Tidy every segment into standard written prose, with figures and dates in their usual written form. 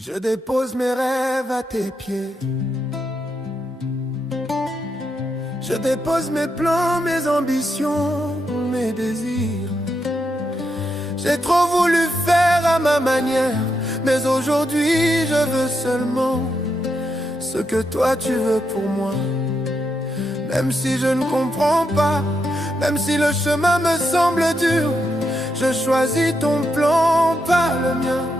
Je dépose mes rêves à tes pieds. Je dépose mes plans, mes ambitions, mes désirs. J'ai trop voulu faire à ma manière, mais aujourd'hui je veux seulement ce que toi tu veux pour moi. Même si je ne comprends pas, même si le chemin me semble dur, je choisis ton plan, pas le mien.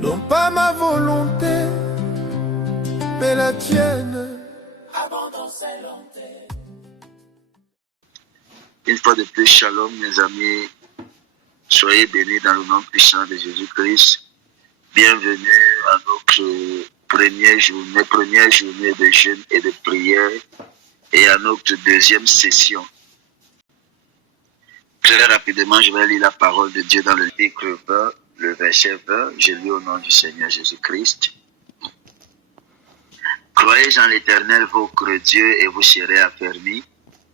Non pas ma volonté, mais la tienne. Abandon c'est l'onté. Une fois de plus, shalom mes amis. Soyez bénis dans le nom puissant de Jésus-Christ. Bienvenue à notre première journée de jeûne et de prière et à notre deuxième session. Très rapidement, je vais lire la parole de Dieu dans le livre 20, le verset 20. Je lis au nom du Seigneur Jésus-Christ. Croyez en l'Éternel, votre Dieu, et vous serez affermis.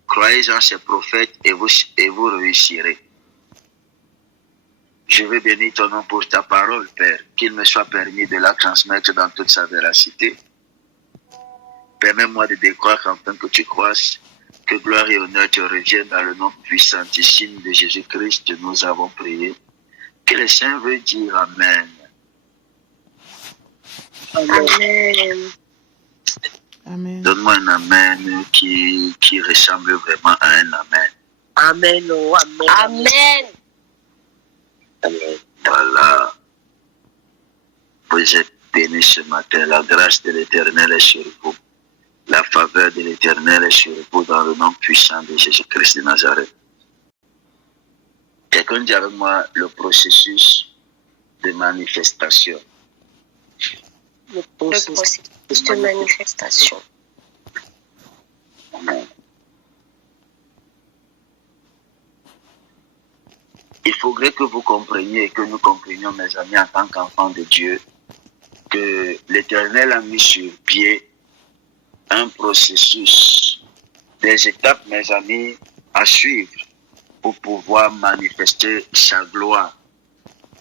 Croyez en ses prophètes et vous réussirez. Je veux bénir ton nom pour ta parole, Père, qu'il me soit permis de la transmettre dans toute sa véracité. Permets-moi de décroire qu'enfin que tu croisses, que gloire et honneur te reviennent dans le nom puissantissime de Jésus-Christ, nous avons prié. Que le Saint veut dire Amen. Amen. Amen. Donne-moi un Amen qui ressemble vraiment à un Amen. Amen. Oh, amen. Amen. Amen. Voilà. Vous êtes bénis ce matin. La grâce de l'Éternel est sur vous. La faveur de l'Éternel est sur vous dans le nom puissant de Jésus-Christ de Nazareth. Quelqu'un dit avec moi le processus de manifestation. Le processus de manifestation. Amen. Il faudrait que vous compreniez et que nous comprenions, mes amis, en tant qu'enfants de Dieu, que l'Éternel a mis sur pied un processus, des étapes, mes amis, à suivre pour pouvoir manifester sa gloire.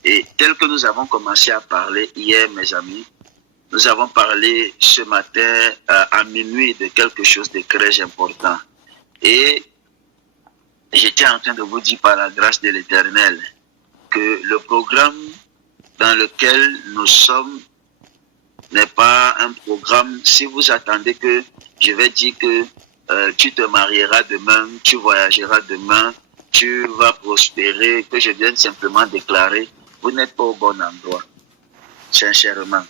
Et tel que nous avons commencé à parler hier, mes amis, nous avons parlé ce matin à minuit de quelque chose de très important. Et j'étais en train de vous dire par la grâce de l'Éternel que le programme dans lequel nous sommes n'est pas un programme. Si vous attendez que je vais dire que tu te marieras demain, tu voyageras demain, tu vas prospérer, que je vienne simplement déclarer, vous n'êtes pas au bon endroit, sincèrement.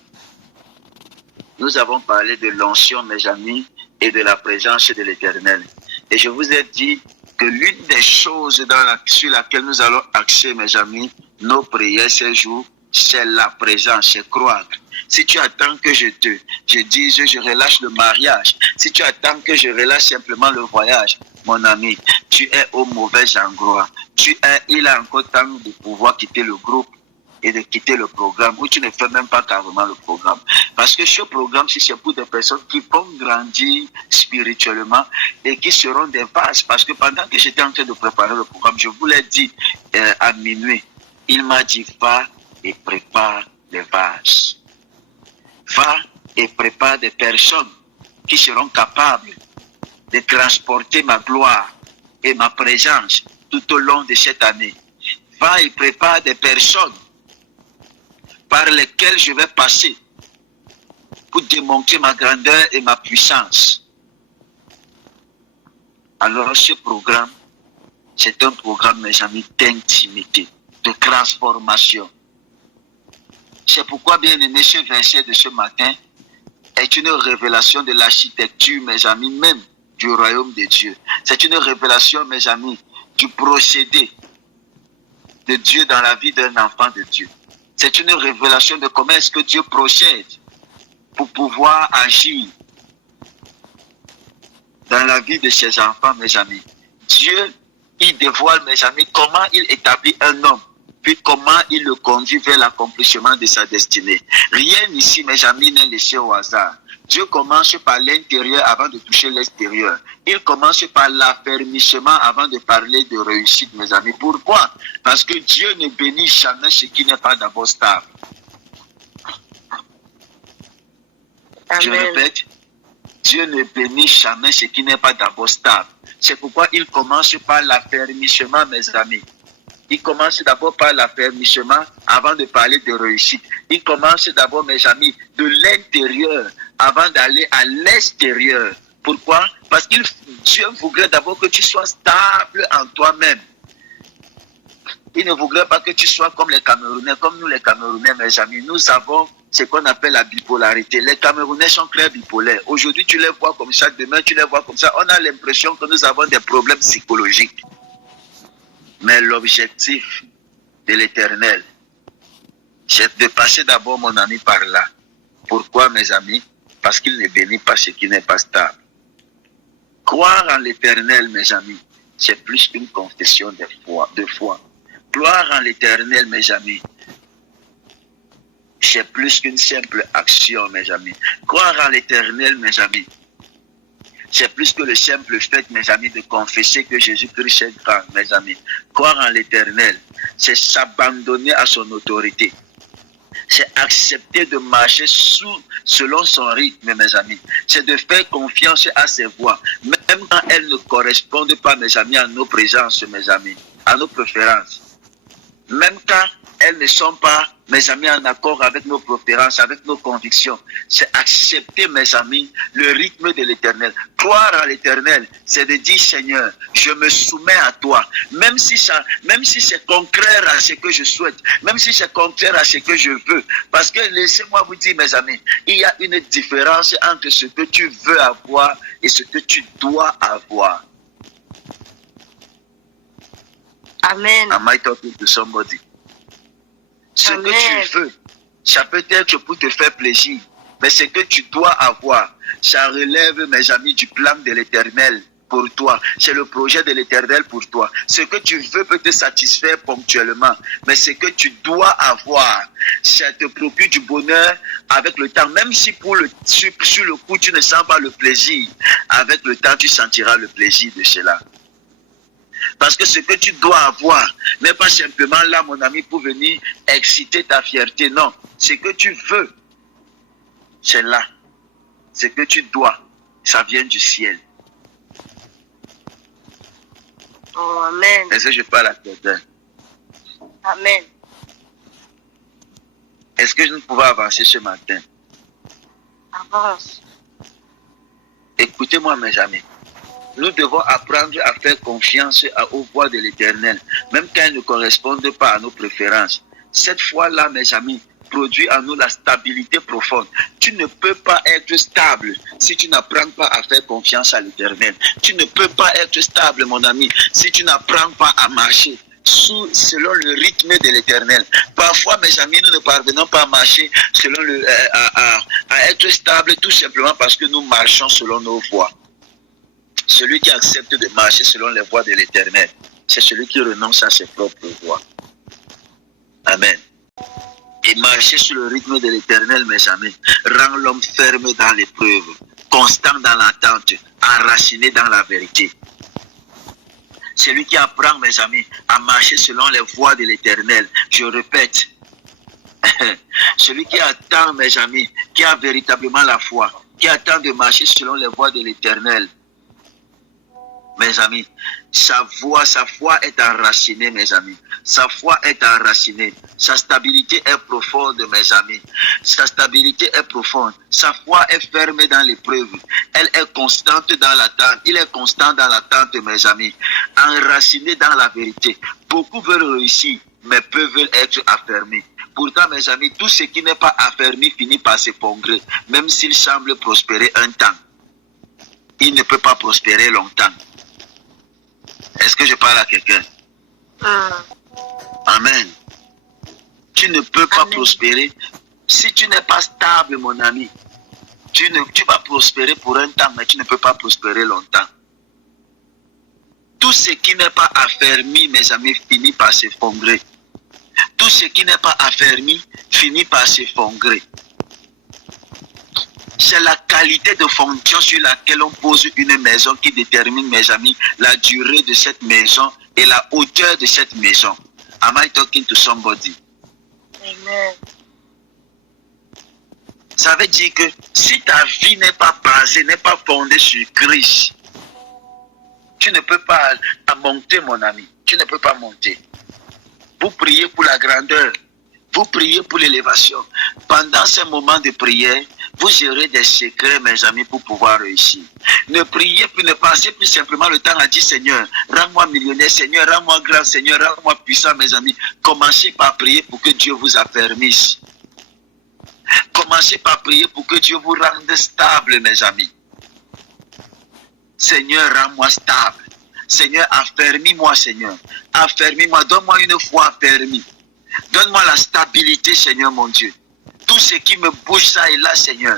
Nous avons parlé de l'onction, mes amis, et de la présence de l'Éternel. Et je vous ai dit que l'une des choses sur laquelle nous allons axer, mes amis, nos prières ces jours, c'est la présence, c'est croire. Si tu attends que je dise, je relâche le mariage, si tu attends que je relâche simplement le voyage, mon ami, tu es au mauvais endroit. Il a encore temps de pouvoir quitter le groupe et de quitter le programme, où tu ne fais même pas carrément le programme. Parce que ce programme, si c'est pour des personnes qui vont grandir spirituellement et qui seront des vases. Parce que pendant que j'étais en train de préparer le programme, je vous l'ai dit à minuit, il m'a dit, va et prépare les vases. Va et prépare des personnes qui seront capables de transporter ma gloire et ma présence tout au long de cette année. Va et prépare des personnes par lesquelles je vais passer pour démontrer ma grandeur et ma puissance. Alors ce programme, c'est un programme, mes amis, d'intimité, de transformation. C'est pourquoi, bien aimé, ce verset de ce matin est une révélation de l'architecture, mes amis, même du royaume de Dieu. C'est une révélation, mes amis, du procédé de Dieu dans la vie d'un enfant de Dieu. C'est une révélation de comment est-ce que Dieu procède pour pouvoir agir dans la vie de ses enfants, mes amis. Dieu, il dévoile, mes amis, comment il établit un homme, puis comment il le conduit vers l'accomplissement de sa destinée. Rien ici, mes amis, n'est laissé au hasard. Dieu commence par l'intérieur avant de toucher l'extérieur. Il commence par l'affermissement avant de parler de réussite, mes amis. Pourquoi? Parce que Dieu ne bénit jamais ce qui n'est pas d'abord stable. Je répète, Dieu ne bénit jamais ce qui n'est pas d'abord stable. C'est pourquoi il commence par l'affermissement, mes amis. Il commence d'abord par l'affermissement avant de parler de réussite. Il commence d'abord, mes amis, de l'intérieur avant d'aller à l'extérieur. Pourquoi? Parce que Dieu voudrait d'abord que tu sois stable en toi-même. Il ne voudrait pas que tu sois comme les Camerounais, comme nous les Camerounais, mes amis. Nous avons ce qu'on appelle la bipolarité. Les Camerounais sont très bipolaires. Aujourd'hui, tu les vois comme ça, demain, tu les vois comme ça. On a l'impression que nous avons des problèmes psychologiques. Mais l'objectif de l'Éternel, c'est de passer d'abord, mon ami, par là. Pourquoi, mes amis? Parce qu'il ne bénit pas ce qui n'est pas stable. Croire en l'Éternel, mes amis, c'est plus qu'une confession de foi. Croire en l'Éternel, mes amis, c'est plus qu'une simple action, mes amis. Croire en l'Éternel, mes amis, c'est plus que le simple fait, mes amis, de confesser que Jésus-Christ est grand, mes amis. Croire en l'Éternel, c'est s'abandonner à son autorité. C'est accepter de marcher selon son rythme, mes amis. C'est de faire confiance à ses voies, même quand elles ne correspondent pas, mes amis, à nos présences, mes amis, à nos préférences. Même quand elles ne sont pas, mes amis, en accord avec nos préférences, avec nos convictions. C'est accepter, mes amis, le rythme de l'Éternel. Croire à l'Éternel, c'est de dire, Seigneur, je me soumets à toi. Même si c'est contraire à ce que je souhaite, même si c'est contraire à ce que je veux. Parce que laissez-moi vous dire, mes amis, il y a une différence entre ce que tu veux avoir et ce que tu dois avoir. Amen. Am I talking to somebody? Ce Amen. que tu veux, ça peut être pour te faire plaisir, mais ce que tu dois avoir, ça relève, mes amis, du plan de l'Éternel pour toi. C'est le projet de l'Éternel pour toi. Ce que tu veux peut te satisfaire ponctuellement, mais ce que tu dois avoir, ça te procure du bonheur avec le temps. Même si sur le coup, tu ne sens pas le plaisir, avec le temps, tu sentiras le plaisir de cela. Parce que ce que tu dois avoir n'est pas simplement là, mon ami, pour venir exciter ta fierté. Non, ce que tu veux, c'est là. Ce que tu dois, ça vient du ciel. Oh, amen. Est-ce que je parle à quelqu'un? Amen. Est-ce que nous pouvons avancer ce matin? Avance. Écoutez-moi, mes amis. Nous devons apprendre à faire confiance aux voies de l'Éternel, même quand elles ne correspondent pas à nos préférences. Cette foi-là, mes amis, produit en nous la stabilité profonde. Tu ne peux pas être stable si tu n'apprends pas à faire confiance à l'Éternel. Tu ne peux pas être stable, mon ami, si tu n'apprends pas à marcher selon le rythme de l'Éternel. Parfois, mes amis, nous ne parvenons pas à marcher selon à être stable tout simplement parce que nous marchons selon nos voies. Celui qui accepte de marcher selon les voies de l'Éternel, c'est celui qui renonce à ses propres voies. Amen. Et marcher sur le rythme de l'Éternel, mes amis, rend l'homme ferme dans l'épreuve, constant dans l'attente, enraciné dans la vérité. Celui qui apprend, mes amis, à marcher selon les voies de l'Éternel, je répète, celui qui attend, mes amis, qui a véritablement la foi, qui attend de marcher selon les voies de l'Éternel, mes amis, sa foi est enracinée, mes amis. Sa foi est enracinée. Sa stabilité est profonde, mes amis. Sa stabilité est profonde. Sa foi est ferme dans l'épreuve. Elle est constante dans l'attente. Il est constant dans l'attente, mes amis. Enraciné dans la vérité. Beaucoup veulent réussir, mais peu veulent être affermis. Pourtant, mes amis, tout ce qui n'est pas affermi finit par s'effondrer, même s'il semble prospérer un temps. Il ne peut pas prospérer longtemps. Est-ce que je parle à quelqu'un? Amen. Tu ne peux pas prospérer si tu n'es pas stable, mon ami. Tu vas prospérer pour un temps, mais tu ne peux pas prospérer longtemps. Tout ce qui n'est pas affermi, mes amis, finit par s'effondrer. Tout ce qui n'est pas affermi finit par s'effondrer. C'est la qualité de fonction sur laquelle on pose une maison qui détermine, mes amis, la durée de cette maison et la hauteur de cette maison. Am I talking to somebody? Amen. Ça veut dire que si ta vie n'est pas basée, n'est pas fondée sur Christ, tu ne peux pas monter, mon ami. Tu ne peux pas monter. Vous priez pour la grandeur. Vous priez pour l'élévation. Pendant ces moments de prière, vous aurez des secrets, mes amis, pour pouvoir réussir. Ne priez plus, ne passez plus simplement le temps à dire, Seigneur, rends-moi millionnaire, Seigneur, rends-moi grand, Seigneur, rends-moi puissant, mes amis. Commencez par prier pour que Dieu vous affermisse. Commencez par prier pour que Dieu vous rende stable, mes amis. Seigneur, rends-moi stable. Seigneur, affermis-moi, Seigneur. Affermis-moi, donne-moi une foi affermie. Donne-moi la stabilité, Seigneur, mon Dieu. Tout ce qui me bouge ça et là, Seigneur,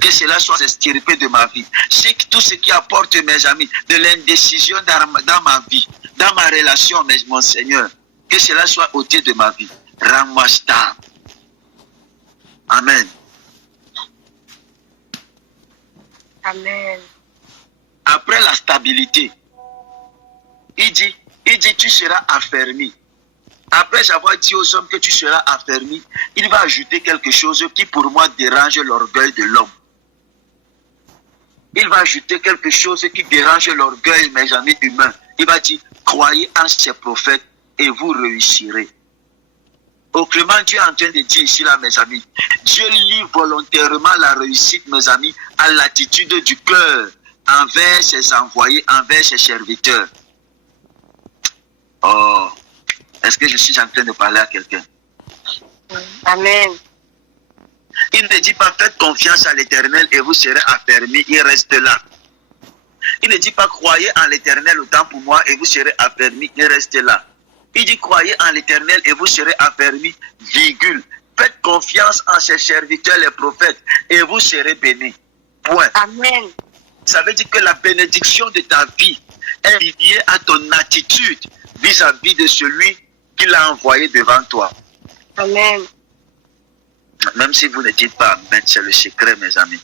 que cela soit extirpé de ma vie. C'est tout ce qui apporte, mes amis, de l'indécision dans ma vie, dans ma relation, mon Seigneur, que cela soit ôté de ma vie. Rends-moi stable. Amen. Amen. Après la stabilité, il dit, tu seras affermi. Après avoir dit aux hommes que tu seras affermi, il va ajouter quelque chose qui pour moi dérange l'orgueil de l'homme. Il va ajouter quelque chose qui dérange l'orgueil, mes amis humains. Il va dire, croyez en ces prophètes et vous réussirez. Autrement, Dieu est en train de dire ici, là, mes amis, Dieu lie volontairement la réussite, mes amis, à l'attitude du cœur envers ses envoyés, envers ses serviteurs. Oh, est-ce que je suis en train de parler à quelqu'un? Amen. Il ne dit pas faites confiance à l'Éternel et vous serez affermis, il reste là. Il ne dit pas croyez en l'Éternel autant pour moi et vous serez affermis, il reste là. Il dit croyez en l'Éternel et vous serez affermis, virgule. Faites confiance en ses serviteurs, les prophètes, et vous serez bénis. Point. Amen. Ça veut dire que la bénédiction de ta vie est liée à ton attitude vis-à-vis de celui qui l'a envoyé devant toi. Amen. Même si vous ne dites pas amen, c'est le secret, mes amis.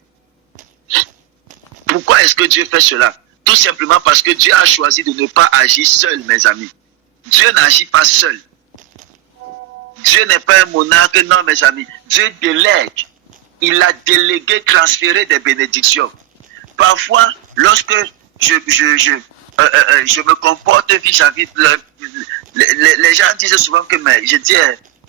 Pourquoi est-ce que Dieu fait cela? Tout simplement parce que Dieu a choisi de ne pas agir seul, mes amis. Dieu n'agit pas seul. Dieu n'est pas un monarque, non, mes amis. Dieu délègue. Il a délégué, transféré des bénédictions. Parfois, lorsque je me comporte vis-à-vis de les gens disent souvent que, mais je dis,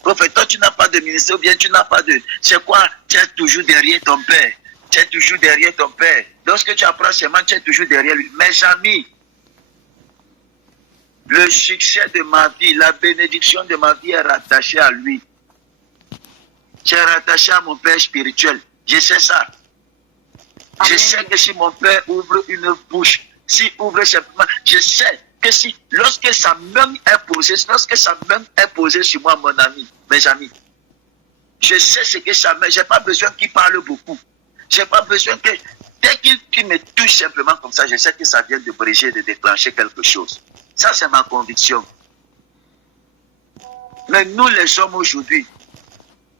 prophète, toi tu n'as pas de ministère, ou bien tu n'as pas de... C'est quoi? Tu es toujours derrière ton père. Tu es toujours derrière ton père. Lorsque tu apprends seulement, tu es toujours derrière lui. Mes amis, le succès de ma vie, la bénédiction de ma vie est rattachée à lui. Tu es rattaché à mon père spirituel. Je sais ça. Je sais que si mon père ouvre une bouche, s'il ouvre simplement, je sais que si, lorsque sa main est posée sur moi, mon ami, mes amis, je sais ce que sa main, j'ai pas besoin qu'il parle beaucoup. J'ai pas besoin que, dès qu'il me touche simplement comme ça, je sais que ça vient de briser, de déclencher quelque chose. Ça, c'est ma conviction. Mais nous, les hommes aujourd'hui,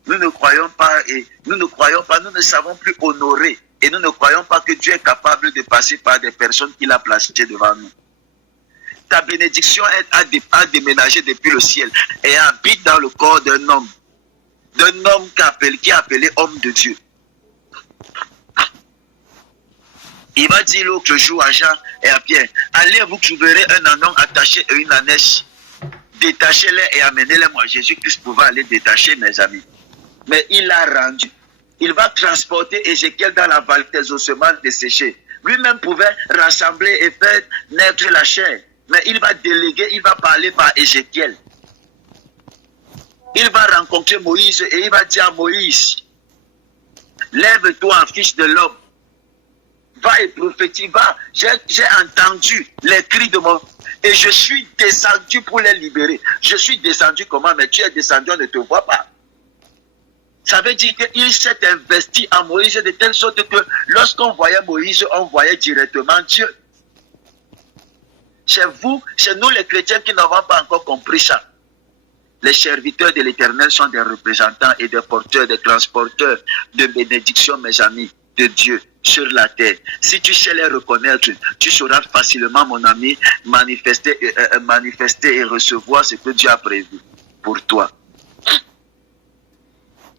nous ne croyons pas, nous ne savons plus honorer. Et nous ne croyons pas que Dieu est capable de passer par des personnes qu'il a placées devant nous. Ta bénédiction a déménagé depuis le ciel et habite dans le corps d'un homme qui est appelé homme de Dieu. Il va dire l'autre jour à Jean et à Pierre, allez, vous trouverez un anon attaché et une ânesse, détachez-les et amenez-les moi. Jésus-Christ pouvait aller détacher, mes amis. Mais il l'a rendu. Il va transporter Ézéchiel dans la vallée des ossements desséchés. Lui-même pouvait rassembler et faire naître la chair. Mais il va déléguer, il va parler par Ézéchiel. Il va rencontrer Moïse et il va dire à Moïse, lève-toi, fils de l'homme. Va et prophétise, va. J'ai entendu les cris de mon... Et je suis descendu pour les libérer. Je suis descendu comment? Mais tu es descendu, on ne te voit pas. Ça veut dire qu'il s'est investi en Moïse de telle sorte que lorsqu'on voyait Moïse, on voyait directement Dieu. C'est nous les chrétiens qui n'avons pas encore compris ça. Les serviteurs de l'Éternel sont des représentants et des porteurs, des transporteurs de bénédictions, mes amis, de Dieu sur la terre. Si tu sais les reconnaître, tu sauras facilement, mon ami, manifester et recevoir ce que Dieu a prévu pour toi.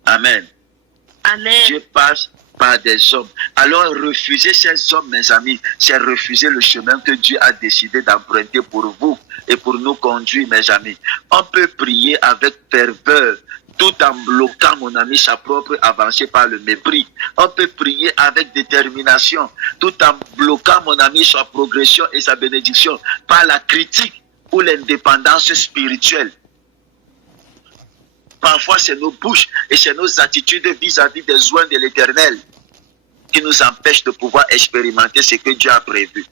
Amen. Amen. Dieu passe par des hommes. Alors refuser ces hommes, mes amis, c'est refuser le chemin que Dieu a décidé d'emprunter pour vous et pour nous conduire, mes amis. On peut prier avec ferveur, tout en bloquant, mon ami, sa propre avancée par le mépris. On peut prier avec détermination, tout en bloquant, mon ami, sa progression et sa bénédiction par la critique ou l'indépendance spirituelle. Parfois, c'est nos bouches et c'est nos attitudes vis-à-vis des soins de l'Éternel qui nous empêchent de pouvoir expérimenter ce que Dieu a prévu.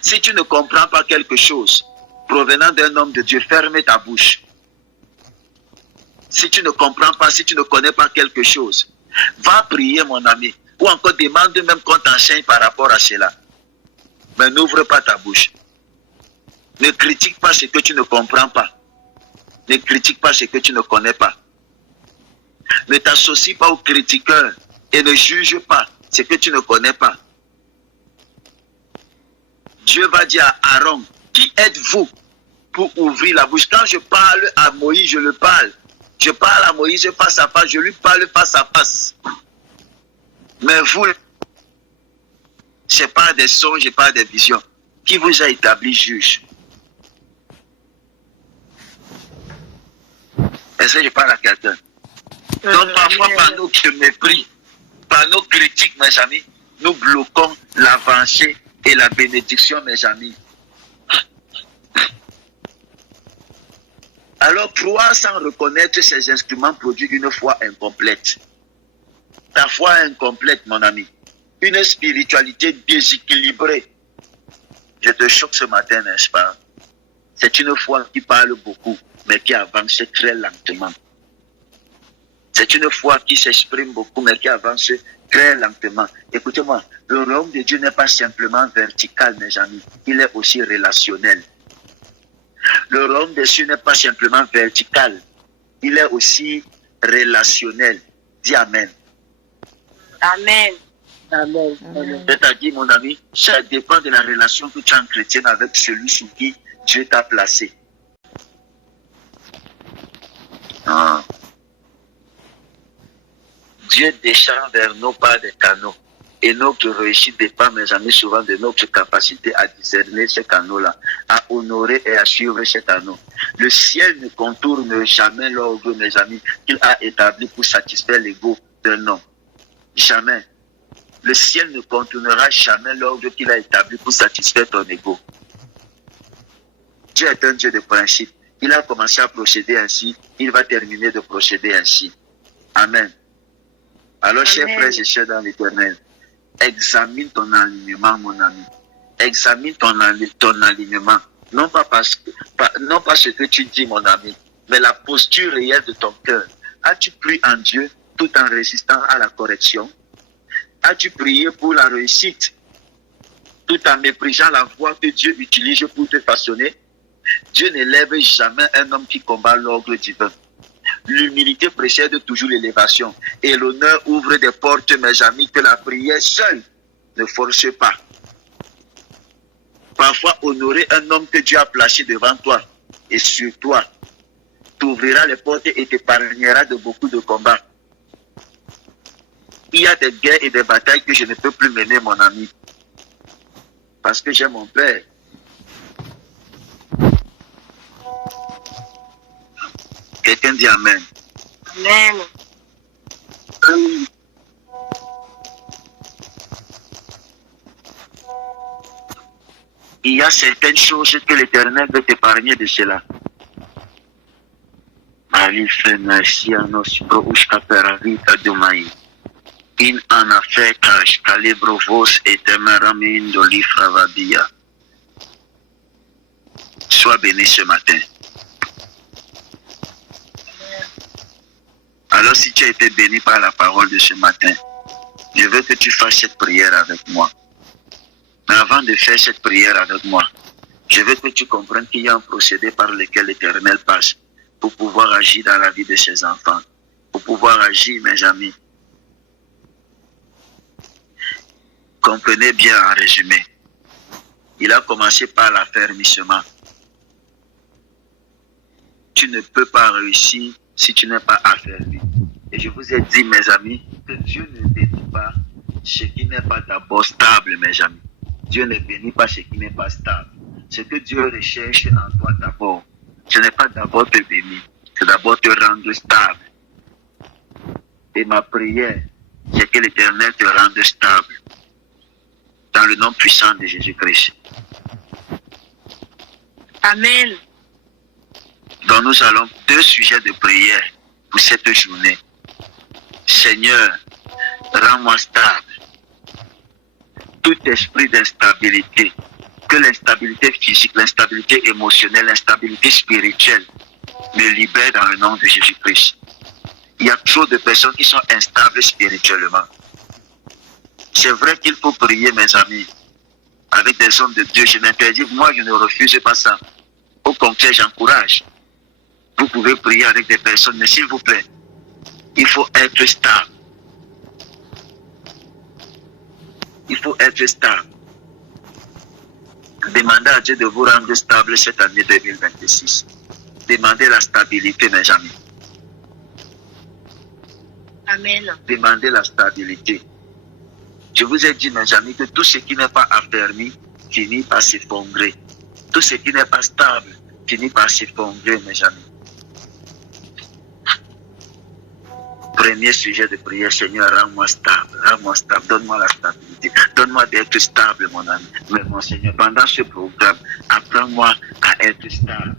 Si tu ne comprends pas quelque chose provenant d'un homme de Dieu, ferme ta bouche. Si tu ne comprends pas, si tu ne connais pas quelque chose, va prier, mon ami, ou encore demande même qu'on t'enseigne par rapport à cela. Mais n'ouvre pas ta bouche. Ne critique pas ce que tu ne comprends pas. Ne critique pas ce que tu ne connais pas. Ne t'associe pas aux critiqueurs et ne juge pas ce que tu ne connais pas. Dieu va dire à Aaron, qui êtes-vous pour ouvrir la bouche? Quand je parle à Moïse, je le parle. Je parle à Moïse face à face, je lui parle face à face. Mais vous, c'est pas des songes, pas des visions. Qui vous a établi juge? Est-ce que je parle à quelqu'un? Donc parfois par nos mépris, par nos critiques, mes amis, nous bloquons l'avancée et la bénédiction, mes amis. Alors croire sans reconnaître ces instruments produit une foi incomplète. Ta foi incomplète, mon ami. Une spiritualité déséquilibrée. Je te choque ce matin, n'est-ce pas? C'est une foi qui parle beaucoup, mais qui avance très lentement. C'est une foi qui s'exprime beaucoup, mais qui avance très lentement. Écoutez-moi, le royaume de Dieu n'est pas simplement vertical, mes amis. Il est aussi relationnel. Le royaume de Dieu n'est pas simplement vertical. Il est aussi relationnel. Dis Amen. Amen. Amen. C'est-à-dire, mon ami, ça dépend de la relation que tu entretiens avec celui sur qui Dieu t'a placé. Ah. Dieu descend vers nous par des canaux. Et notre réussite dépend, mes amis, souvent de notre capacité à discerner ces canaux-là, à honorer et à suivre ces canaux. Le ciel ne contourne jamais l'ordre, mes amis, qu'il a établi pour satisfaire l'ego d'un homme. Jamais. Le ciel ne contournera jamais l'ordre qu'il a établi pour satisfaire ton ego. Dieu est un Dieu de principe. Il a commencé à procéder ainsi, il va terminer de procéder ainsi. Amen. Alors, chers frères et sœurs dans l'Éternel, examine ton alignement, mon ami. Examine ton alignement. Non pas ce que tu dis, mon ami, mais la posture réelle de ton cœur. As-tu cru en Dieu tout en résistant à la correction? As-tu prié pour la réussite tout en méprisant la voie que Dieu utilise pour te façonner? Dieu n'élève jamais un homme qui combat l'ordre divin. L'humilité précède toujours l'élévation. Et l'honneur ouvre des portes, mes amis, que la prière seule ne force pas. Parfois, honorer un homme que Dieu a placé devant toi et sur toi t'ouvrira les portes et t'épargnera de beaucoup de combats. Il y a des guerres et des batailles que je ne peux plus mener, mon ami. Parce que j'ai mon Père. Quelqu'un dit Amen. Amen. Il y a certaines choses que l'Éternel veut t'épargner de cela. In anafekash kalibrovos et temeramin d'olifravadia. Sois béni ce matin. Alors si tu as été béni par la parole de ce matin, je veux que tu fasses cette prière avec moi. Mais avant de faire cette prière avec moi, je veux que tu comprennes qu'il y a un procédé par lequel l'Éternel passe pour pouvoir agir dans la vie de ses enfants, pour pouvoir agir, mes amis. Comprenez bien en résumé. Il a commencé par l'affermissement. Tu ne peux pas réussir si tu n'es pas affermi. Et je vous ai dit, mes amis, que Dieu ne bénit pas ce qui n'est pas d'abord stable, mes amis. Dieu ne bénit pas ce qui n'est pas stable. Ce que Dieu recherche en toi d'abord, ce n'est pas d'abord te bénir, c'est d'abord te rendre stable. Et ma prière, c'est que l'Éternel te rende stable. Dans le nom puissant de Jésus-Christ. Amen. Donc nous allons 2 sujets de prière pour cette journée. Seigneur, rends-moi stable. Tout esprit d'instabilité, que l'instabilité physique, l'instabilité émotionnelle, l'instabilité spirituelle me libère dans le nom de Jésus-Christ. Il y a trop de personnes qui sont instables spirituellement. C'est vrai qu'il faut prier, mes amis, avec des hommes de Dieu. Je n'interdis, moi je ne refuse pas ça. Au contraire, j'encourage. Vous pouvez prier avec des personnes, mais s'il vous plaît, il faut être stable. Il faut être stable. Demandez à Dieu de vous rendre stable cette année 2026. Demandez la stabilité, mes amis. Amen. Demandez la stabilité. Je vous ai dit, mes amis, que tout ce qui n'est pas affermi finit par s'effondrer. Tout ce qui n'est pas stable finit par s'effondrer, mes amis. Premier sujet de prière, Seigneur, rends-moi stable, donne-moi la stabilité, donne-moi d'être stable, mon ami. Mais mon Seigneur, pendant ce programme, apprends-moi à être stable.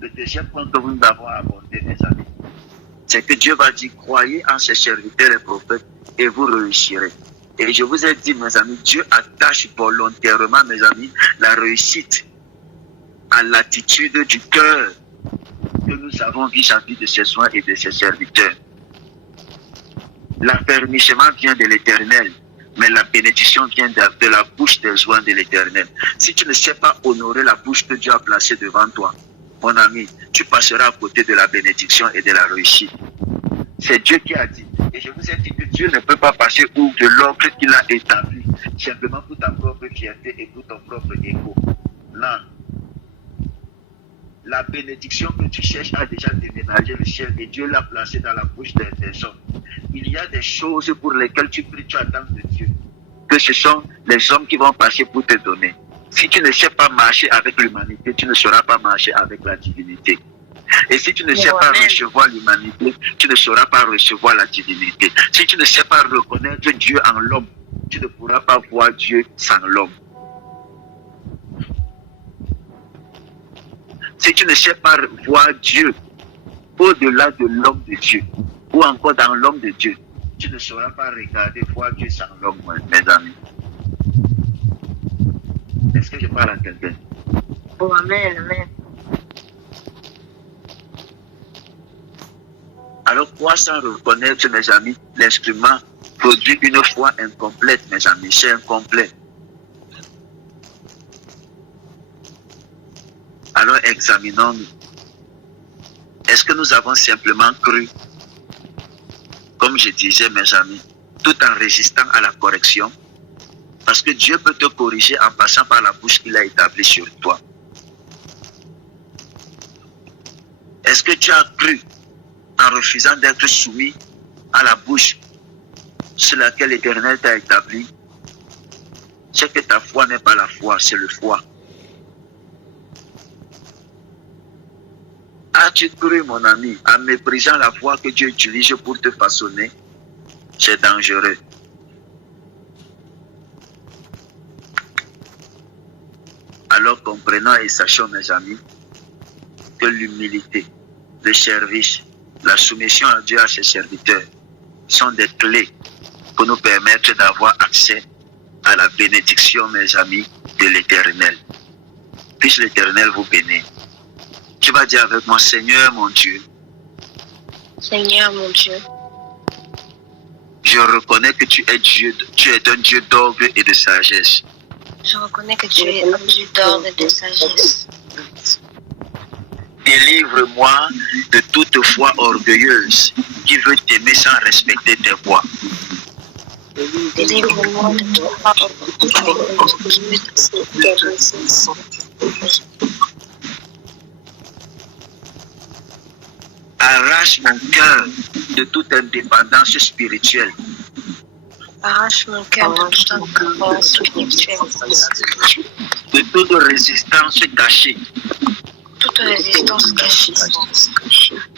Le deuxième point que nous avons abordé, mes amis, c'est que Dieu va dire, croyez en ses serviteurs et prophètes et vous réussirez. Et je vous ai dit, mes amis, Dieu attache volontairement, mes amis, la réussite à l'attitude du cœur que nous avons vis-à-vis de ses soins et de ses serviteurs. L'affermissement vient de l'Éternel, mais la bénédiction vient de la bouche des oies de l'Éternel. Si tu ne sais pas honorer la bouche que Dieu a placée devant toi, mon ami, tu passeras à côté de la bénédiction et de la réussite. C'est Dieu qui a dit. Et je vous ai dit que Dieu ne peut pas passer outre de l'ordre qu'il a établi, simplement pour ta propre fierté et pour ton propre égo. Non. La bénédiction que tu cherches a déjà déménagé le ciel et Dieu l'a placé dans la bouche des hommes. Il y a des choses pour lesquelles tu pries, tu attends de Dieu. Que ce sont les hommes qui vont passer pour te donner. Si tu ne sais pas marcher avec l'humanité, tu ne sauras pas marcher avec la divinité. Et si tu ne sais pas recevoir l'humanité, tu ne sauras pas recevoir la divinité. Si tu ne sais pas reconnaître Dieu en l'homme, tu ne pourras pas voir Dieu sans l'homme. Si tu ne sais pas voir Dieu au-delà de l'homme de Dieu, ou encore dans l'homme de Dieu, tu ne sauras pas regarder, voir Dieu sans l'homme, mes amis. Est-ce que je parle à quelqu'un? Oh, amen, amen. Alors, quoi sans reconnaître, mes amis, l'instrument produit une foi incomplète, mes amis, c'est incomplet. Alors, examinons-nous. Est-ce que nous avons simplement cru, comme je disais, mes amis, tout en résistant à la correction? Parce que Dieu peut te corriger en passant par la bouche qu'il a établie sur toi. Est-ce que tu as cru en refusant d'être soumis à la bouche sur laquelle l'Éternel t'a établi? C'est que ta foi n'est pas la foi, c'est le foi. As-tu cru, mon ami, en méprisant la foi que Dieu utilise pour te façonner? C'est dangereux. Alors comprenons et sachons, mes amis, que l'humilité, le service, la soumission à Dieu, à ses serviteurs, sont des clés pour nous permettre d'avoir accès à la bénédiction, mes amis, de l'Éternel. Puisse l'Éternel vous bénir. Tu vas dire avec moi, Seigneur mon Dieu. Seigneur mon Dieu. Je reconnais que tu es Dieu, tu es un Dieu d'ordre et de sagesse. Je reconnais que tu es un Dieu d'ordre et de sagesse. Délivre-moi de toute foi orgueilleuse qui veut t'aimer sans respecter tes voies. Délivre-moi de toute foi orgueilleuse qui veut t'aimer sans respecter tes voies. Arrache mon cœur de toute indépendance spirituelle. Arrache mon cœur de toute indépendance spirituelle. De toute résistance cachée. Toute résistance cachée.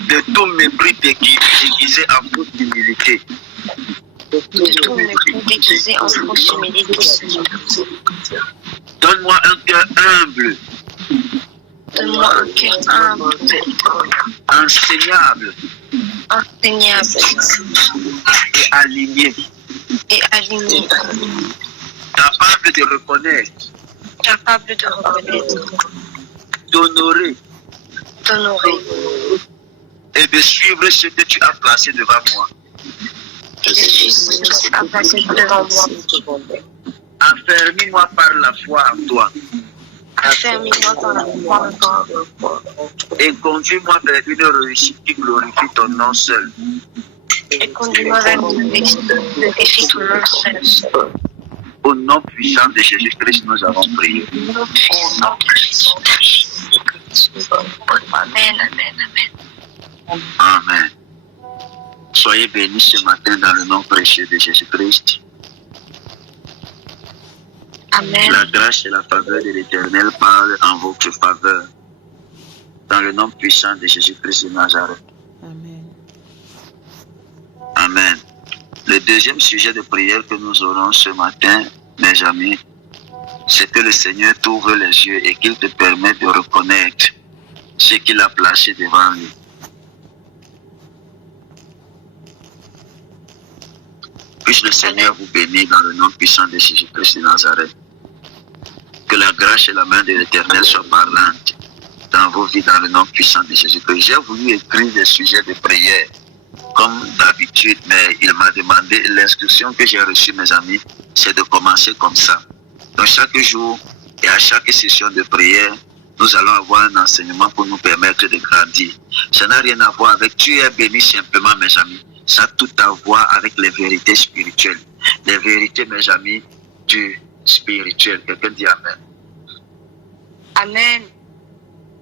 De tout mépris déguisé en toute humilité. De tout mépris déguisé en fausse humilité. Donne-moi un cœur humble. Donne-moi un cœur humble. Enseignable. Enseignable. Et aligné. Et aligné. Capable de reconnaître. Capable de reconnaître. D'honorer. D'honorer. Et de suivre ce que tu as placé devant moi. Et de suivre ce que tu as placé devant moi. Affermis-moi par la foi en toi. Affermis-moi par la foi en toi. Et conduis-moi vers une réussite qui glorifie ton nom seul. Et conduis-moi vers une réussite qui glorifie ton nom seul. Au nom puissant de Jésus-Christ, nous avons prié. Au nom puissant de Jésus-Christ. Amen, amen, amen. Amen. Soyez bénis ce matin dans le nom précieux de Jésus-Christ. Amen. La grâce et la faveur de l'Éternel parlent en votre faveur. Dans le nom puissant de Jésus-Christ de Nazareth. Amen. Amen. Le deuxième sujet de prière que nous aurons ce matin, mes amis, c'est que le Seigneur t'ouvre les yeux et qu'il te permette de reconnaître ce qu'il a placé devant lui. Puisse le Seigneur vous bénir dans le nom puissant de Jésus-Christ de Nazareth. Que la grâce et la main de l'Éternel soient parlantes dans vos vies dans le nom puissant de Jésus-Christ. J'ai voulu écrire des sujets de prière comme d'habitude, mais il m'a demandé, l'instruction que j'ai reçue, mes amis, c'est de commencer comme ça. Donc chaque jour et à chaque session de prière, nous allons avoir un enseignement pour nous permettre de grandir. Ça n'a rien à voir avec tu es béni simplement, mes amis. Ça a tout à voir avec les vérités spirituelles. Les vérités, mes amis, du spirituel. Quelqu'un dit Amen. Amen.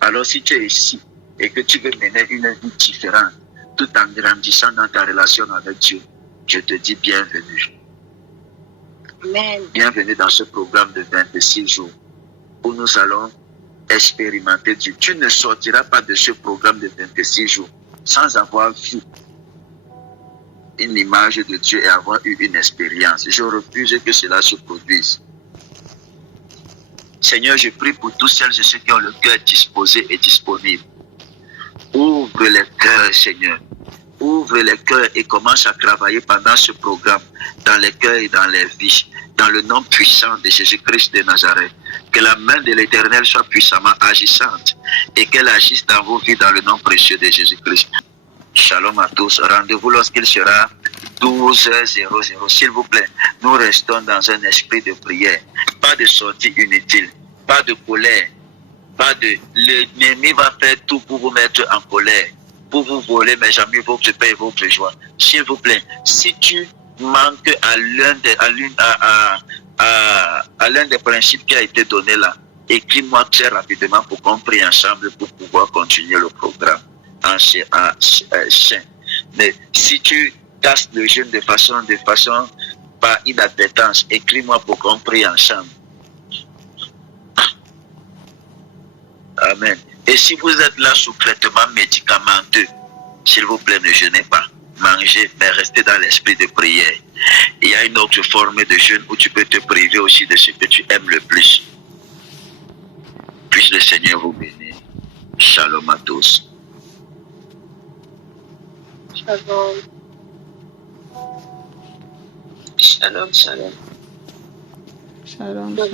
Alors si tu es ici et que tu veux mener une vie différente, tout en grandissant dans ta relation avec Dieu, je te dis bienvenue. Amen. Bienvenue dans ce programme de 26 jours où nous allons expérimenter Dieu. Tu ne sortiras pas de ce programme de 26 jours sans avoir vu une image de Dieu et avoir eu une expérience. Je refuse que cela se produise. Seigneur, je prie pour tous celles et ceux qui ont le cœur disposé et disponible. Ouvre les cœurs, Seigneur. Ouvre les cœurs et commence à travailler pendant ce programme dans les cœurs et dans les vies. Dans le nom puissant de Jésus-Christ de Nazareth. Que la main de l'Éternel soit puissamment agissante et qu'elle agisse dans vos vies dans le nom précieux de Jésus-Christ. Shalom à tous. Rendez-vous lorsqu'il sera 12h00. S'il vous plaît, nous restons dans un esprit de prière. Pas de sortie inutile. Pas de colère. Pas de... L'ennemi va faire tout pour vous mettre en colère. Pour vous voler, mes amis, votre paix et votre joie. S'il vous plaît, si tu manques à l'un des principes qui a été donné là, écris-moi très rapidement pour qu'on prie ensemble pour pouvoir continuer le programme en chaîne. Mais si tu tasses le jeûne de façon par inadvertance, écris-moi pour qu'on prie ensemble. Amen. Et si vous êtes là sous traitement médicamenteux, s'il vous plaît, ne jeûnez pas. Mangez, mais restez dans l'esprit de prière. Il y a une autre forme de jeûne où tu peux te priver aussi de ce que tu aimes le plus. Puisse le Seigneur vous bénir. Shalom à tous. Shalom. Shalom, shalom. Shalom. Shalom.